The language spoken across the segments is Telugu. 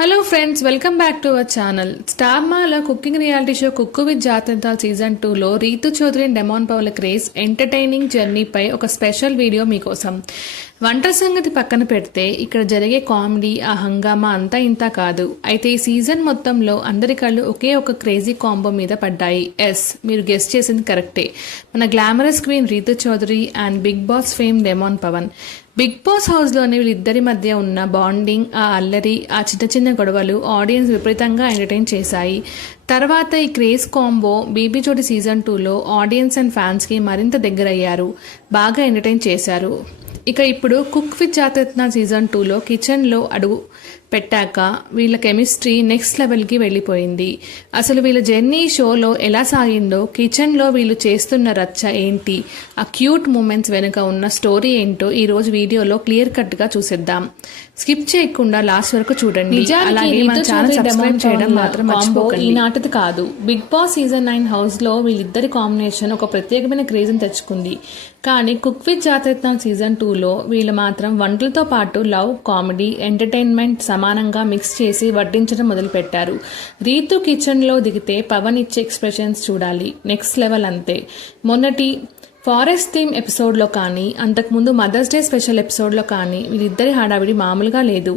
Hello friends, welcome back to our channel. Star మాల cooking reality show cook with Jathiratnalu season 2లో Rithu Chowdary and demon Pavan craze entertaining జర్నీపై ఒక స్పెషల్ వీడియో మీకోసం. వంట సంగతి పక్కన పెడితే ఇక్కడ జరిగే కామెడీ, ఆ హంగామా అంతా ఇంత కాదు. అయితే ఈ సీజన్ మొత్తంలో అందరి కళ్ళు ఒకే ఒక క్రేజీ కాంబో మీద పడ్డాయి. ఎస్, మీరు గెస్ట్ చేసింది కరెక్టే. మన glamorous queen Rithu Chowdary and big boss fame demon Pavan. Big boss హౌస్లోని వీళ్ళిద్దరి మధ్య ఉన్న బాండింగ్, ఆ అల్లరి, ఆ చిన్న చిన్న గొడవలు ఆడియన్స్ విపరీతంగా ఎంటర్టైన్ చేశాయి. తర్వాత ఈ క్రేజ్ కాంబో బీబీ జోడి సీజన్ 2లో ఆడియన్స్ అండ్ ఫ్యాన్స్కి మరింత దగ్గరయ్యారు, బాగా ఎంటర్టైన్ చేశారు. ఇప్పుడు కుక్ విత్ జాతరత్నాల్ సీజన్ 2లో కిచెన్లో అడుగు పెట్టాక వీళ్ళ కెమిస్ట్రీ నెక్స్ట్ లెవెల్కి వెళ్ళిపోయింది. అసలు వీళ్ళ జర్నీ షోలో ఎలా సాగిందో, కిచెన్లో వీళ్ళు చేస్తున్న రచ్చ ఏంటి, ఆ క్యూట్ మూమెంట్స్ వెనుక ఉన్న స్టోరీ ఏంటో ఈరోజు వీడియోలో క్లియర్ కట్గా చూసేద్దాం. స్కిప్ చేయకుండా లాస్ట్ వరకు చూడండి. అలాగే మన ఛానల్ సబ్స్క్రైబ్ చేయడం మాత్రం మర్చిపోకండి. ఈనాటిది కాదు, బిగ్ బాస్ సీజన్ 9 హౌస్లో వీళ్ళిద్దరి కాంబినేషన్ ఒక ప్రత్యేకమైన క్రేజ్ని తెచ్చుకుంది. కానీ కుక్ విత్ జాతరత్నాల్ సీజన్ 2లో వీళ్ళు మాత్రం వంటలతో పాటు లవ్, కామెడీ, ఎంటర్టైన్మెంట్ సమానంగా మిక్స్ చేసి వడ్డించడం మొదలుపెట్టారు. రీతు కిచెన్లో దిగితే పవన్ ఇచ్చే ఎక్స్ప్రెషన్స్ చూడాలి, నెక్స్ట్ లెవెల్ అంతే. మొన్నటి ఫారెస్ట్ థీమ్ ఎపిసోడ్లో కానీ, అంతకుముందు మదర్స్ డే స్పెషల్ ఎపిసోడ్లో కానీ వీళ్ళిద్దరి హడావిడి మామూలుగా లేదు.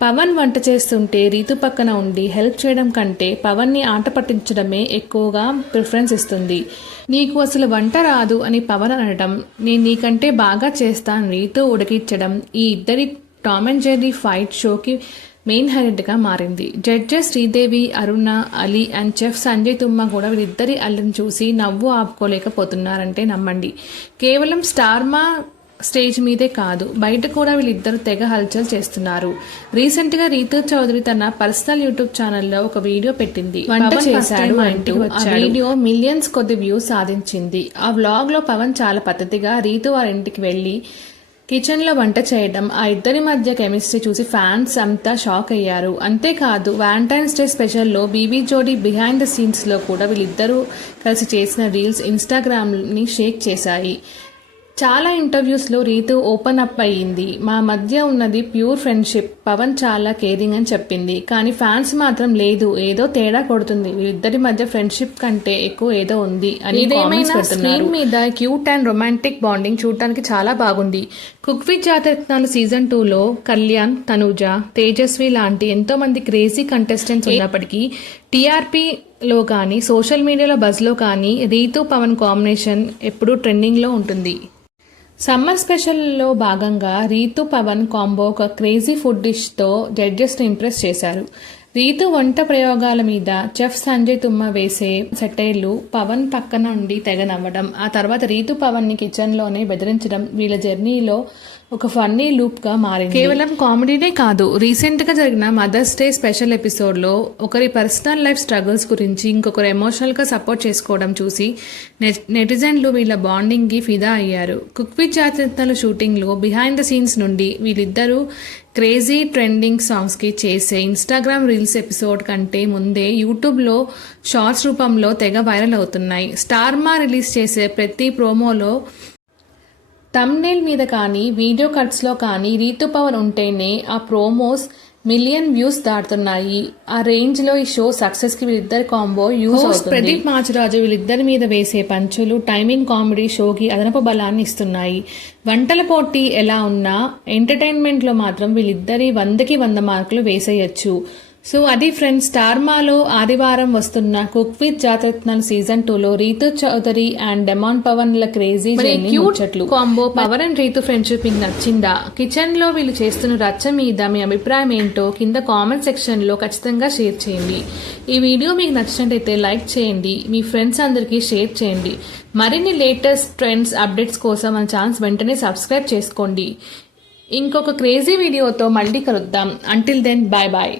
పవన్ వంట చేస్తుంటే రీతు పక్కన ఉండి హెల్ప్ చేయడం కంటే పవన్ని ఆట పట్టించడమే ఎక్కువగా ప్రిఫరెన్స్ ఇస్తుంది. నీకు అసలు వంట రాదు అని పవన్ అనడం, నేను నీకంటే బాగా చేస్తాను రీతు ఉడికించడం ఈ ఇద్దరి టామ్ అండ్ జెర్రీ ఫైట్ షోకి మెయిన్ హైలైట్గా మారింది. Judges Sridevi, Aruna, Ali and chef Sanjay తుమ్మ కూడా వీళ్ళిద్దరి అల్లని చూసి నవ్వు ఆపుకోలేకపోతున్నారంటే నమ్మండి. కేవలం స్టార్మా స్టేజ్ మీదే కాదు, బయట కూడా వీళ్ళిద్దరు తెగ హల్చల్ చేస్తున్నారు. రీసెంట్గా రీతు చౌదరి తన పర్సనల్ యూట్యూబ్ ఛానల్లో ఒక వీడియో పెట్టింది. వంట చేశాడు అంటూ. ఆ వీడియో మిలియన్స్ కొద్ది వ్యూస్ సాధించింది. ఆ వ్లాగ్లో పవన్ చాలా పద్ధతిగా రీతు వారింటికి వెళ్ళి కిచెన్లో వంట చేయడం, ఆ ఇద్దరి మధ్య కెమిస్ట్రీ చూసి ఫ్యాన్స్ అంతా షాక్ అయ్యారు. అంతేకాదు, వ్యాలంటైన్స్ డే స్పెషల్లో బీబీ జోడీ బిహైండ్ ద సీన్స్లో కూడా వీళ్ళిద్దరూ కలిసి చేసిన రీల్స్ ఇన్స్టాగ్రామ్ని షేక్ చేశాయి. చాలా ఇంటర్వ్యూస్లో రీతు ఓపెన్ అప్ అయ్యింది. మా మధ్య ఉన్నది ప్యూర్ ఫ్రెండ్షిప్, పవన్ చాలా కేరింగ్ అని చెప్పింది. కానీ ఫ్యాన్స్ మాత్రం లేదు, ఏదో తేడా కొడుతుంది, వీళ్ళిద్దరి మధ్య ఫ్రెండ్షిప్ కంటే ఎక్కువ ఏదో ఉంది అని కామెంట్స్ పెడుతున్నారు. మీద క్యూట్ అండ్ రొమాంటిక్ బాండింగ్ చూడటానికి చాలా బాగుంది. కుక్ విత్ జాతరత్నాలు సీజన్ 2లో కళ్యాణ్, తనూజ, తేజస్వి లాంటి ఎంతో మంది క్రేజీ కంటెస్టెంట్స్ ఉన్నప్పటికీ టీఆర్పీలో కానీ సోషల్ మీడియాలో బజ్లో కానీ రీతు పవన్ కాంబినేషన్ ఎప్పుడూ ట్రెండింగ్లో ఉంటుంది. సమ్మర్ స్పెషల్లో భాగంగా రీతు పవన్ కాంబో ఒక క్రేజీ ఫుడ్ డిష్తో జడ్జెస్ని ఇంప్రెస్ చేశారు. రీతు వంట ప్రయోగాల మీద చెఫ్ సంజయ్ తుమ్మ వేసే సెటైర్లు పవన్ పక్కన ఉండి తెగ నవ్వడం, ఆ తర్వాత రీతు పవన్ని కిచెన్లోనే బెదిరించడం వీళ్ళ జర్నీలో ఒక ఫన్నీ లూప్గా మారింది. కేవలం కామెడీనే కాదు, రీసెంట్గా జరిగిన మదర్స్ డే స్పెషల్ ఎపిసోడ్లో ఒకరి పర్సనల్ లైఫ్ స్ట్రగుల్స్ గురించి ఇంకొకరు ఎమోషనల్గా సపోర్ట్ చేసుకోవడం చూసి నెటిజన్లు వీళ్ళ బాండింగ్కి ఫిదా అయ్యారు. కుక్ విత్ జాతరత్నాలు షూటింగ్లో బిహైండ్ ద సీన్స్ నుండి వీళ్ళిద్దరూ క్రేజీ ట్రెండింగ్ సాంగ్స్కి చేసే ఇన్స్టాగ్రామ్ రీల్స్ ఎపిసోడ్ కంటే ముందే యూట్యూబ్లో షార్ట్స్ రూపంలో తెగ వైరల్ అవుతున్నాయి. స్టార్మా రిలీజ్ చేసే ప్రతి ప్రోమోలో థంబ్నెయిల్ మీద కానీ వీడియో కట్స్లో కానీ రీతు పవన్ ఉంటేనే ఆ ప్రోమోస్ మిలియన్ వ్యూస్ దాటుతున్నాయి. ఆ రేంజ్లో ఈ షో సక్సెస్కి వీళ్ళిద్దరి కాంబో యూస్ అవుతుంది. ప్రదీప్ మాచిరాజు వీళ్ళిద్దరి మీద వేసే పంచులు, టైమింగ్ కామెడీ షోకి అదనపు బలాన్ని ఇస్తున్నాయి. వంటల పోటీ ఎలా ఉన్నా ఎంటర్టైన్మెంట్లో మాత్రం వీళ్ళిద్దరి 100కి 100 మార్కులు వేసేయచ్చు. సో అది ఫ్రెండ్స్, స్టార్మాలో ఆదివారం వస్తున్న కుక్ విత్ జాతరత్నాల్ సీజన్ 2లో రీతు చౌదరి అండ్ డెమాన్ పవన్ ల క్రేజీ ముచ్చట్లు combo. Pavan and Rithu friendship మీకు నచ్చిందా? కిచెన్ లో వీళ్ళు చేస్తున్న రచ్చ మీద మీ అభిప్రాయం ఏంటో కింద కామెంట్ సెక్షన్ లో ఖచ్చితంగా షేర్ చేయండి. ఈ వీడియో మీకు నచ్చినట్టయితే లైక్ చేయండి, మీ ఫ్రెండ్స్ అందరికీ షేర్ చేయండి. మరిన్ని లేటెస్ట్ ట్రెండ్స్ అప్డేట్స్ కోసం మన ఛానల్ వెంటనే సబ్స్క్రైబ్ చేసుకోండి. ఇంకొక క్రేజీ వీడియోతో మళ్ళీ కలుద్దాం. Until then, bye bye.